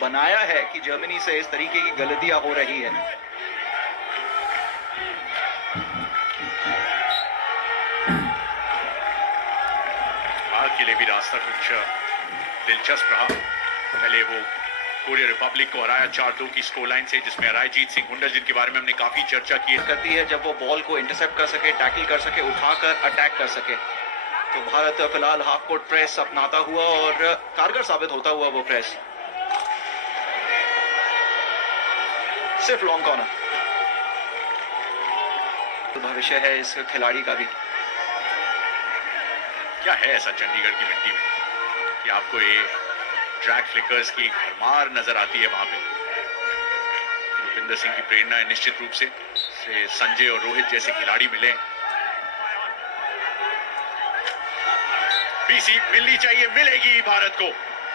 बनाया है कि जर्मनी से इस तरीके की गलतियां हो रही है। भारत के लिए भी रास्ता कुछ दिलचस्प रहा। पहले वो कोरिया रिपब्लिक को हराया 4-2 की स्कोर लाइन से, जिसमें अरायजीत सिंह हुंडल, जिनके बारे में हमने काफी चर्चा की करती है जब वो बॉल को इंटरसेप्ट कर सके, टैकल कर सके, उठाकर अटैक कर सके। तो भारत फिलहाल हाफ कोर्ट प्रेस अपनाता हुआ और कारगर साबित होता हुआ वो प्रेस। सिर्फ लॉन्ग कॉर्नर। भविष्य है इस खिलाड़ी का भी। क्या है ऐसा चंडीगढ़ की मिट्टी में कि आपको ये ड्रैग फ्लिकर्स की भरमार नजर आती है वहां पे। रुपिंदर सिंह की प्रेरणा है निश्चित रूप से संजय और रोहित जैसे खिलाड़ी मिले। पीसी मिलनी चाहिए, मिलेगी भारत को।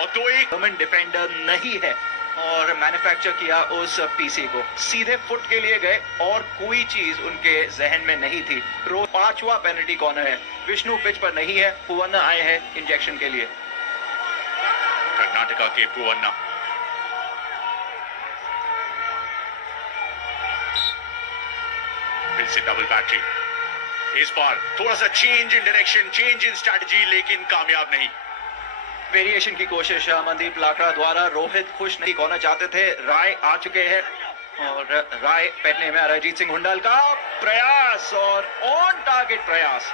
और 2-1 डिफेंडर नहीं है और मैन्युफैक्चर किया उस पीसी को। सीधे फुट के लिए गए और कोई चीज उनके जहन में नहीं थी। 5वां पेनल्टी कॉर्नर है। विष्णु पिच पर नहीं है, पुवन्ना आए हैं इंजेक्शन के लिए। कर्नाटका के पुवन्ना फिर से डबल बैटरी। इस बार थोड़ा सा change in direction, change in strategy, लेकिन कामयाब नहीं। वेरिएशन की कोशिश अमनदीप लाकड़ा द्वारा। रोहित खुश नहीं होना चाहते थे। राय आ चुके हैं और राय पेटने में अरायजीत सिंह हुंडल का प्रयास और ऑन टारगेट प्रयास।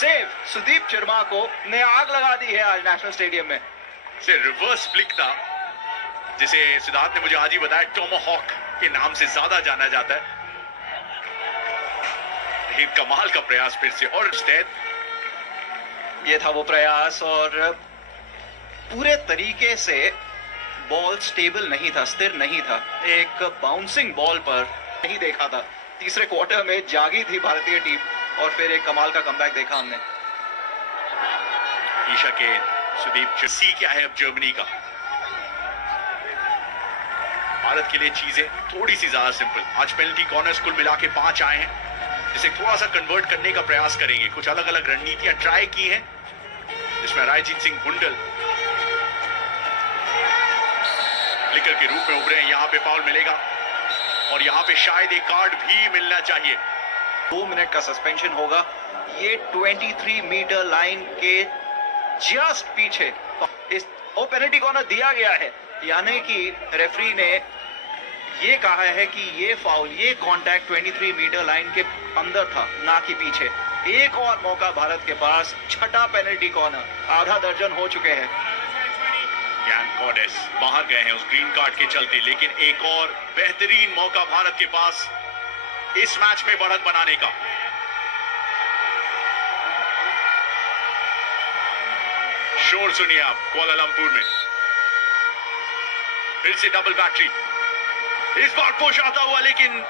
सेव सुदीप शर्मा को ने आग लगा दी है आज नेशनल स्टेडियम में। से रिवर्स फ्लिक था, जिसे सिद्धार्थ ने मुझे आज ही बताया टोमाहॉक के नाम से ज्यादा जाना जाता है। लेकिन कमाल का प्रयास फिर से। और ये था वो प्रयास और पूरे तरीके से बॉल स्टेबल नहीं था, स्थिर नहीं था। एक बाउंसिंग बॉल पर नहीं देखा था। तीसरे क्वार्टर में जागी थी भारतीय टीम और फिर एक कमाल का कमबैक देखा हमने। ईशा के सुदीप सी क्या है अब जर्मनी का। भारत के लिए चीजें थोड़ी सी ज्यादा सिंपल। आज पेनल्टी कॉर्नर्स कुल मिला के 5 आए हैं, जिसे थोड़ा सा कन्वर्ट करने का प्रयास करेंगे। कुछ अलग अलग रणनीतियां ट्राई की हैं, जिसमें अरायजीत सिंह हुंडल फ्लिकर के रूप में उभरे हैं। यहां पे फाउल मिलेगा और यहां पे शायद एक कार्ड भी मिलना चाहिए। 2 मिनट का सस्पेंशन होगा। ये 23 मीटर लाइन के जस्ट पीछे इस पेनल्टी कॉर्नर दिया गया है, यानी कि रेफरी ने ये कहा है कि ये फाउल, ये कांटेक्ट 23 मीटर लाइन के अंदर था, ना कि पीछे। एक और मौका भारत के पास। 6ठा पेनल्टी कॉर्नर, आधा दर्जन हो चुके हैं। यान गॉडेस बाहर गए हैं उस ग्रीन कार्ड के चलते, लेकिन एक और बेहतरीन मौका भारत के पास इस मैच में बढ़त बनाने का। शोर सुनिए आप कुआलालंपुर में। फिर से डबल बैटरी। इस बार पुश आता हुआ, लेकिन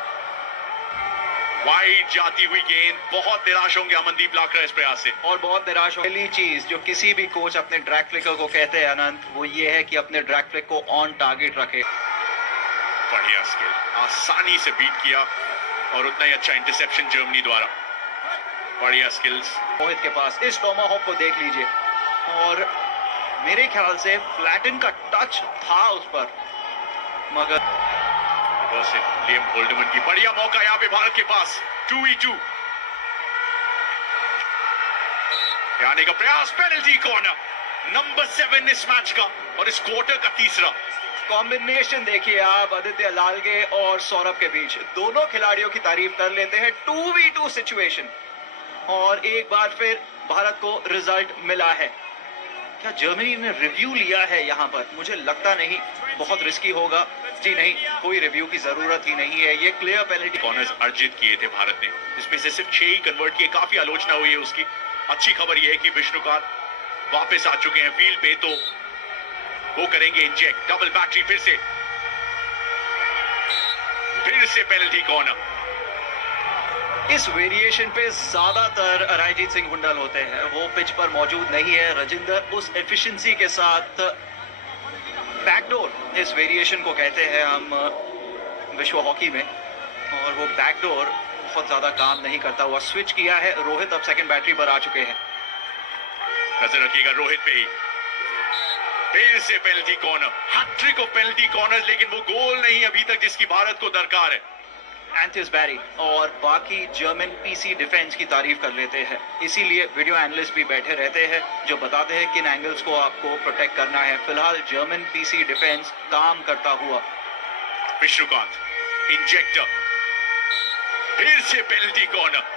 वाइड जाती हुई गेंद। बहुत निराश होंगे अमनदीप लाकड़ा इस प्रयास से। और बहुत निराश होंगे। पहली चीज जो किसी भी कोच अपने ड्रैग फ्लिकर को कहते हैं अनंत, वो ये है कि अपने ड्रैग फ्लिक को ऑन टारगेट रखे। बढ़िया स्किल, आसानी से बीट किया और उतना ही अच्छा इंटरसेप्शन जर्मनी द्वारा। बढ़िया स्किल्स रोहित के पास। इस टोमाहॉक को देख लीजिए और मेरे ख्याल से फ्लैटन का टच था उस पर, मगर लियम होल्डमन की बढ़िया मौका यहाँ पे भारत के पास। 2v2 आने का प्रयास। पेनल्टी कॉर्नर नंबर 7 इस मैच का और इस क्वार्टर का तीसरा। कॉम्बिनेशन देखिए आप आदित्य लालगे और सौरभ के बीच। दोनों खिलाड़ियों की तारीफ कर लेते हैं। 2v2 सिचुएशन और एक बार फिर भारत को रिजल्ट मिला है। क्या जर्मनी ने रिव्यू लिया है यहाँ पर? मुझे लगता नहीं, बहुत रिस्की होगा। जी नहीं, कोई रिव्यू की जरूरत ही नहीं है। ये क्लियर पेनल्टी कॉर्नर्स अर्जित किए थे भारत ने, इसमें से सिर्फ 6 ही कन्वर्ट किए। काफी आलोचना हुई है उसकी। अच्छी खबर यह है कि विष्णुकांत वापस आ चुके हैं फील्ड पे, तो वो करेंगे इंजेक्ट। डबल बैटरी फिर से पेनल्टी कॉर्नर। इस वेरिएशन पे ज्यादातर अरायजीत सिंह हुंडल होते हैं, वो पिच पर मौजूद नहीं है। रजिंदर उस एफिशिएंसी के साथ बैकडोर, इस वेरिएशन को कहते हैं हम विश्व हॉकी में, और वो बैकडोर बहुत ज्यादा काम नहीं करता हुआ स्विच किया है। रोहित अब सेकंड बैटरी पर आ चुके हैं। नजर रखिएगा रोहित पे ही। फिर से penalty corner, hattrick of penalty corner, लेकिन वो गोल नहीं अभी तक जिसकी भारत को दरकार है। एंथिस बैरी और बाकी जर्मन पीसी डिफेंस की तारीफ कर लेते हैं, इसीलिए वीडियो एनालिस्ट भी बैठे रहते हैं जो बताते हैं किन एंगल्स को आपको प्रोटेक्ट करना है। फिलहाल जर्मन पीसी डिफेंस काम करता हुआ। विष्णुकांत इंजेक्टर, फिर से पेनल्टी कॉर्नर।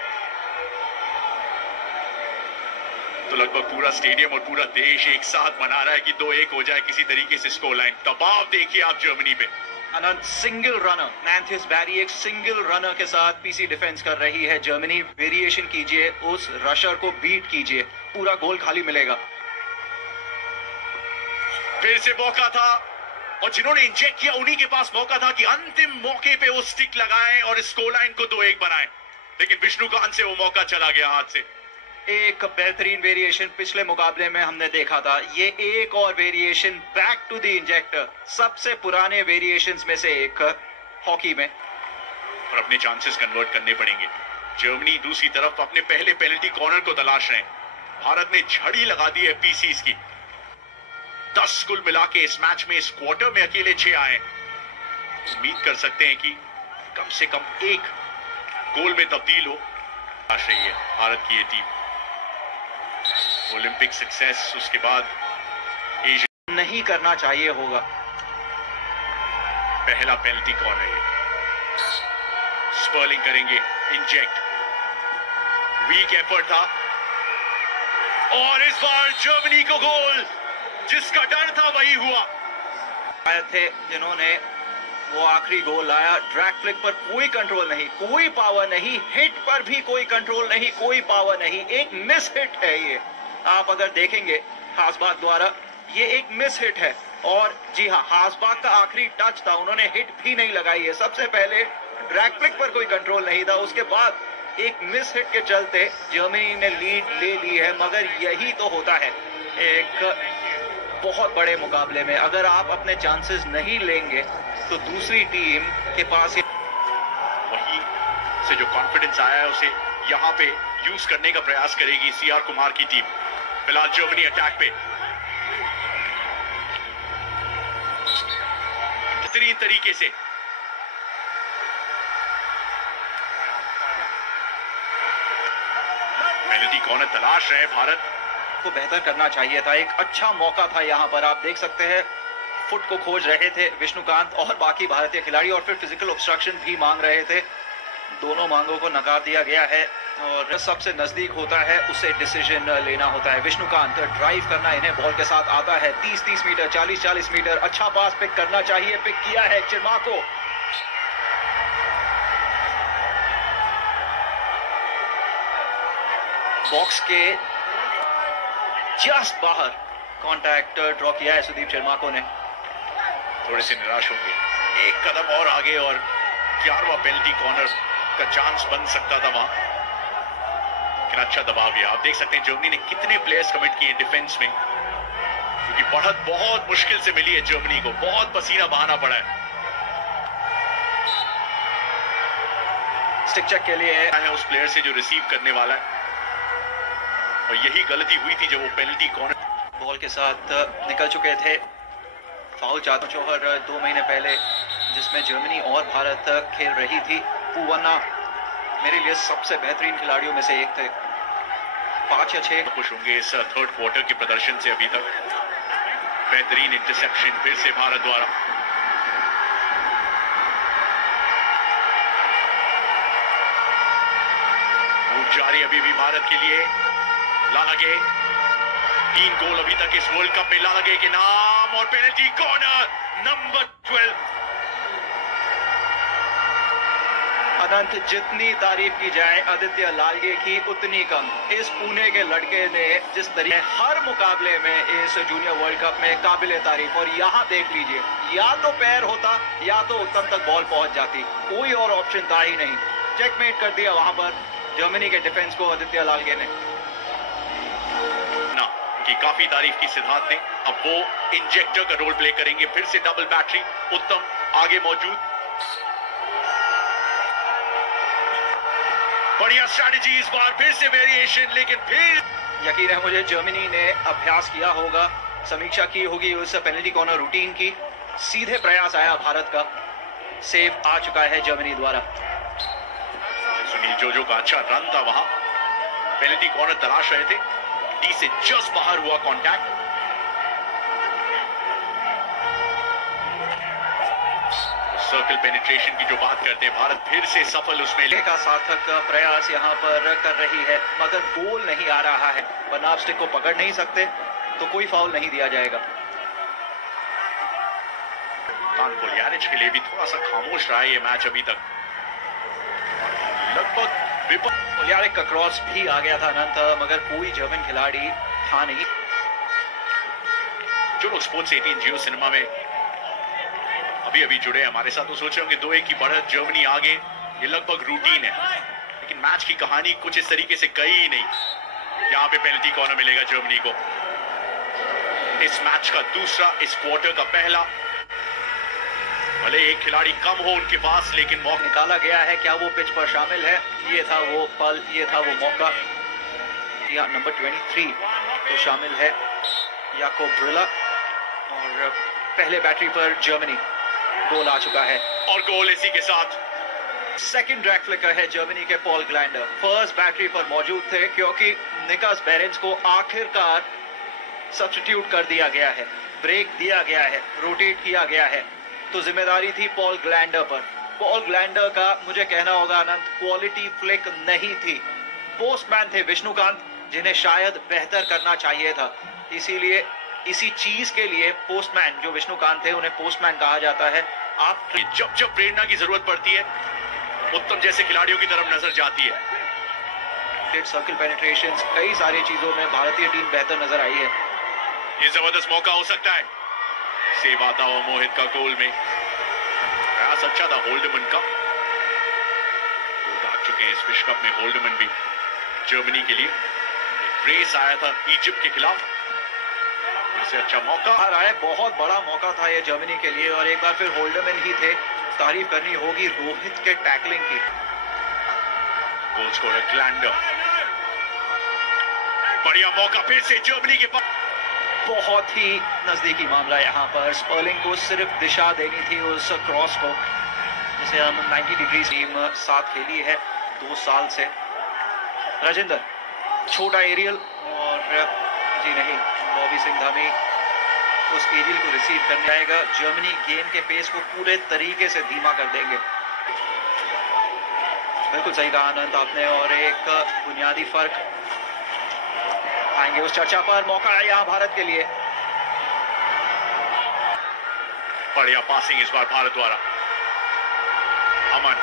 तो लगभग पूरा स्टेडियम और पूरा देश एक साथ मना रहा है कि 2-1 हो जाए किसी तरीके से स्कोर लाइन। दबाव देखिए आप जर्मनी पे। अनंत सिंगल रनर, एंथिस बैरी एक सिंगल रनर के साथ पीसी डिफेंस कर रही है जर्मनी। वेरिएशन कीजिए, उस रशर को बीट कीजिए, पूरा गोल खाली मिलेगा। फिर से मौका था और जिन्होंने इंजेक्ट किया उन्हीं के पास मौका था कि अंतिम मौके पे वो स्टिक लगाएं और स्कोर लाइन को 2-1 बनाएं, लेकिन विष्णुकांत से वो मौका चला गया हाथ से। एक बेहतरीन वेरिएशन पिछले मुकाबले में हमने देखा था, ये एक और variation back to the injector, सबसे पुराने वेरिएशंस में से एक हॉकी में। और अपने चांसेस कन्वर्ट करने पड़ेंगे। जर्मनी दूसरी तरफ अपने पहले पेनल्टी कॉर्नर को तलाश रहे हैं। भारत ने झड़ी लगा दी है पीसीस की। 10 कुल मिला के इस मैच में, इस क्वार्टर में अकेले 6 आए। उम्मीद कर सकते हैं कि कम से कम एक गोल में तब्दील हो। आश रही है भारत की ये टीम। ओलंपिक सक्सेस, उसके बाद एशिया नहीं करना चाहिए होगा। पहला पेनल्टी कॉर्नर है, स्पर्लिंग करेंगे इंजेक्ट। वीक एफर्ट था और इस बार जर्मनी को गोल, जिसका डर था वही हुआ। आए थे जिन्होंने वो आखिरी गोल लाया। ड्रैग फ्लिक पर कोई कंट्रोल नहीं, कोई पावर नहीं, हिट पर भी कोई कंट्रोल नहीं, कोई पावर नहीं, एक मिस हिट है ये। आप अगर देखेंगे हासबाग द्वारा, ये एक मिस हिट है। और जी हाँ, हासबाग का आखिरी टच था, उन्होंने हिट भी नहीं लगाई है। सबसे पहले ड्रैग फ्लिक पर कोई कंट्रोल नहीं था, उसके बाद एक मिस हिट के चलते जर्मनी ने लीड ले ली है। मगर यही तो होता है एक बहुत बड़े मुकाबले में, अगर आप अपने चांसेस नहीं लेंगे तो दूसरी टीम के पास वही से जो कॉन्फिडेंस आया है उसे यहां पे यूज करने का प्रयास करेगी सीआर कुमार की टीम। फिलहाल जर्मनी अटैक पे बेहतरीन तरीके से पेनल्टी कॉर्नर तलाश रहे भारत को बेहतर करना चाहिए था। एक अच्छा मौका था यहाँ पर, आप देख सकते हैं फुट को खोज रहे थे विष्णुकांत और बाकी भारतीय खिलाड़ी, और फिर फिजिकल ऑब्स्ट्रक्शन भी मांग रहे थे। दोनों मांगों को नकार दिया गया है और सबसे नजदीक होता है उसे डिसीजन लेना होता है। विष्णुकांत ड्राइव करना इन्हें बॉल के साथ आता है। 30-30 मीटर, 40-40 मीटर, अच्छा पास पिक करना चाहिए, पिक किया है चिर्माको। बॉक्स के जस्ट बाहर कॉन्टैक्ट ड्रॉ किया है सुदीप चिर्माको ने। थोड़े से निराश होंगे, एक कदम और आगे और 11वां पेनल्टी कॉर्नर का चांस बन सकता था वहां, लेकिन अच्छा दबाव है। आप देख सकते हैं जर्मनी ने कितने प्लेयर्स कमिट किए डिफेंस में, क्योंकि बढ़त बहुत मुश्किल से मिली है जर्मनी को, बहुत पसीना बहाना पड़ा है। स्टिक चेक के लिए है उस प्लेयर से जो रिसीव करने वाला है, और यही गलती हुई थी जब वो पेनल्टी कॉर्नर बॉल के साथ निकल चुके थे। फाउल चाहता चौहर 2 महीने पहले जिसमें जर्मनी और भारत खेल रही थी। पूवन्ना मेरे लिए सबसे बेहतरीन खिलाड़ियों में से एक थे। 5 या 6 खुश होंगे इस थर्ड क्वार्टर के प्रदर्शन से। अभी तक बेहतरीन इंटरसेप्शन फिर से भारत द्वारा। जारी अभी भी भारत के लिए। लालागे 3 गोल अभी तक इस वर्ल्ड कप में लालागे के नाम, और पेनल्टी कॉर्नर नंबर 12। अनंत, जितनी तारीफ की जाए आदित्य लालगे की उतनी कम। इस पुणे के लड़के ने जिस तरीके हर मुकाबले में इस जूनियर वर्ल्ड कप में काबिले तारीफ, और यहाँ देख लीजिए, या तो पैर होता या तो उत्तम तक बॉल पहुंच जाती, कोई और ऑप्शन था ही नहीं। चेकमेट कर दिया वहां पर जर्मनी के डिफेंस को आदित्य लालगे ने। ना कि काफी तारीफ की सिद्धार्थ ने, अब वो इंजेक्टर का रोल प्ले करेंगे। फिर से डबल बैटरी, उत्तम आगे मौजूद। बढ़िया स्ट्रैटेजी इस बार, फिर से वेरिएशन, लेकिन फिर यकीन है मुझे जर्मनी ने अभ्यास किया होगा समीक्षा की होगी उस पेनल्टी कॉर्नर रूटीन की। सीधे प्रयास आया भारत का, सेव आ चुका है जर्मनी द्वारा। सुनील जोजो का अच्छा रन था वहां, पेनल्टी कॉर्नर तलाश रहे थे, डी से जस्ट बाहर हुआ कांटेक्ट। सर्कल पेनिट्रेशन की जो बात करते हैं, भारत फिर से सफल उसमें का सार्थक प्रयास यहां पर कर रही है, मगर गोल नहीं आ रहा है। वरना आप स्टिक को पकड़ नहीं सकते तो कोई फाउल नहीं दिया जाएगा। कोलियारिच के लिए भी थोड़ा सा खामोश रहा है ये मैच अभी तक। लगभग कोलियारिच का क्रॉस भी आ गया था अनंत, मगर कोई जर्मन खिलाड़ी था नहीं। जो लोग स्पोर्ट्स 18 जियो सिनेमा में अभी जुड़े हमारे साथ, तो सोच रहे होंगे 2-1 की बढ़त, जर्मनी आगे, ये लगभग रूटीन है। लेकिन मैच की कहानी कुछ इस तरीके से गई ही नहीं। यहां पे पेनल्टी कॉर्नर मिलेगा जर्मनी को। इस मैच का दूसरा, इस क्वार्टर का पहला। भले एक खिलाड़ी कम हो उनके पास, लेकिन मौका निकाला गया है। क्या वो पिच पर शामिल है? ये था वो पल, ये था वो मौका। या नंबर 23 तो शामिल है याकोब ब्रिला, और पहले बैटरी पर जर्मनी गोल आ चुका है। और गोल इसी के साथ सेकंड ड्रैग फ्लिकर है जर्मनी के पॉल ग्लैंडर। फर्स्ट बैटरी पर मौजूद थे क्योंकि निकास बेरेंज को आखिरकार सब्स्टिट्यूट कर दिया गया है, ब्रेक दिया गया है, रोटेट किया गया है, तो जिम्मेदारी थी पॉल ग्लैंडर पर। पॉल ग्लैंडर का मुझे कहना होगा अनंत, क्वालिटी फ्लिक नहीं थी। पोस्टमैन थे विष्णुकांत, जिन्हें शायद बेहतर करना चाहिए था। इसीलिए इसी चीज के लिए पोस्टमैन जो विष्णुकांत थे, उन्हें पोस्टमैन कहा जाता है। आप जब प्रेरणा की जरूरत पड़ती है, उत्तम जैसे खिलाड़ियों की तरफ नजर जाती है। सर्कल पेनिट्रेशन, कई सारी चीजों में भारतीय टीम बेहतर नजर आई है। ये जबरदस्त मौका हो सकता है। सेव आता हुआ मोहित का गोल में, प्रयास अच्छा था होल्डमन का। भाग चुके हैं इस विश्व कप में होल्डमन भी जर्मनी के लिए। एक रेस आया था इजिप्ट के खिलाफ, इससे अच्छा मौका आ रहा है। बहुत बड़ा मौका था ये जर्मनी के लिए, और एक बार फिर होल्डमैन ही थे। तारीफ करनी होगी रोहित के टैकलिंग की। गोल स्कोरर ग्लैंडर, बढ़िया मौका फिर से जर्मनी के पास। बहुत ही नजदीकी मामला यहाँ पर। स्पर्लिंग को सिर्फ दिशा देनी थी उस क्रॉस को, जिसे हम 90 डिग्री टीम साथ खेली है 2 साल से। राजेंद्र, छोटा एरियल, और जी नहीं, बॉबी सिंह धामी उस एरियल को रिसीव करने आएगा। जर्मनी गेम के पेस को पूरे तरीके से धीमा कर देंगे। बिल्कुल सही कहा आनंद आपने, और एक बुनियादी फर्क आएंगे उस चर्चा पर। मौका है यहाँ भारत के लिए। बढ़िया पासिंग इस बार भारत द्वारा। अमन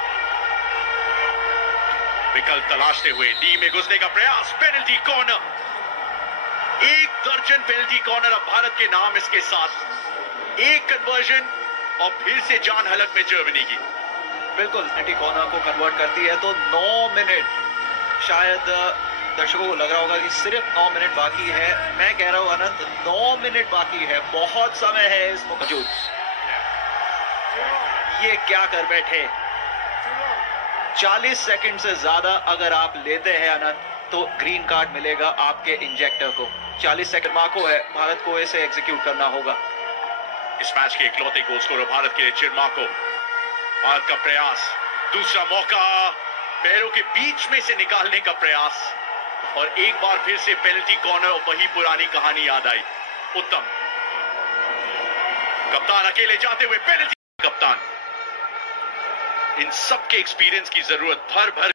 विकल्प तलाशते हुए डी में घुसने का प्रयास, पेनल्टी कॉर्नर। 1 दर्जन पेनल्टी कॉर्नर अब भारत के नाम, इसके साथ 1 कन्वर्जन, और फिर से जान हलक में जर्मनी की। बिल्कुल, पेनल्टी कॉर्नर को कन्वर्ट करती है तो 9 मिनट, शायद दर्शकों को लग रहा होगा कि सिर्फ 9 मिनट बाकी है। मैं कह रहा हूं अनंत, 9 मिनट बाकी है, बहुत समय है इस मौजूद। ये क्या कर बैठे। 40 सेकंड से ज्यादा अगर आप लेते हैं अनंत, तो ग्रीन कार्ड मिलेगा आपके इंजेक्टर को। 40 सेकंड मार्को है, भारत को इसे एग्जीक्यूट करना होगा। इस मैच के इकलौते गोल स्कोरर भारत के लिए चिरमाको। भारत का प्रयास, दूसरा मौका, पैरों के बीच में से निकालने का प्रयास, और एक बार फिर से पेनल्टी कॉर्नर, और वही पुरानी कहानी याद आई। उत्तम, कप्तान अकेले जाते हुए पेनल्टी। कप्तान, इन सबके एक्सपीरियंस की जरूरत भर भर